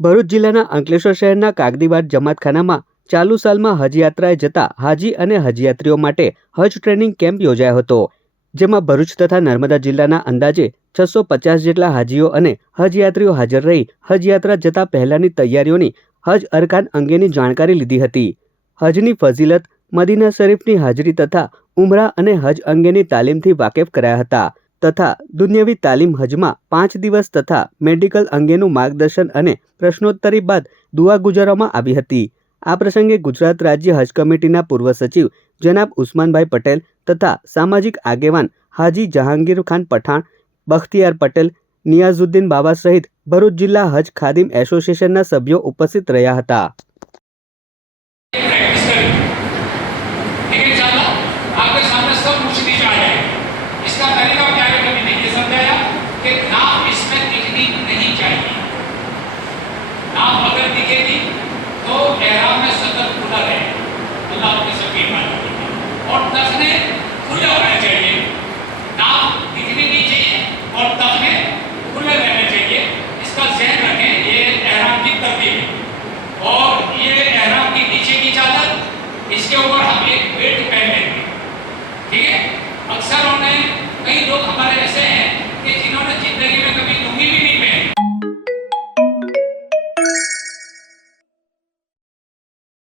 ભરૂચ જિલ્લાના અંકલેશ્વર શહેરના કાગદીવાડ જમાતખાનામાં ચાલુ સાલમાં હજ યાત્રાએ જતા હાજી અને હજયાત્રીઓ માટે હજ ટ્રેનિંગ કેમ્પ યોજાયો હતો, જેમાં ભરૂચ તથા નર્મદા જિલ્લાના અંદાજે 650 જેટલા હાજીઓ અને હજયાત્રીઓ હાજર રહી હજ યાત્રા જતા પહેલાની તૈયારીઓની હજ અરકાન અંગેની જાણકારી લીધી હતી. હજની ફઝીલત, મદીના શરીફની હાજરી તથા ઉમરા અને હજ અંગેની તાલીમથી વાકેફ કરાયા હતા તથા દુન્યવી તાલીમ હજમાં 5 દિવસ તથા મેડિકલ અંગેનું માર્ગદર્શન અને પ્રશ્નોત્તરી બાદ દુઆ ગુજારવામાં આવી હતી. આ પ્રસંગે ગુજરાત રાજ્ય હજ કમિટીના પૂર્વ સચિવ જનાબ ઉસ્માનભાઈ પટેલ તથા સામાજિક આગેવાન હાજી જહાંગીર ખાન પઠાણ, બખ્તિયાર પટેલ, નિયાઝુદ્દીન બાવા સહિત ભરૂચ જિલ્લા હજ ખાદિમ એસોસિએશનના સભ્યો ઉપસ્થિત રહ્યા હતા. नाम अगर दिखेगी तो एहराम में सतर्क खुला रहे। अल्लाह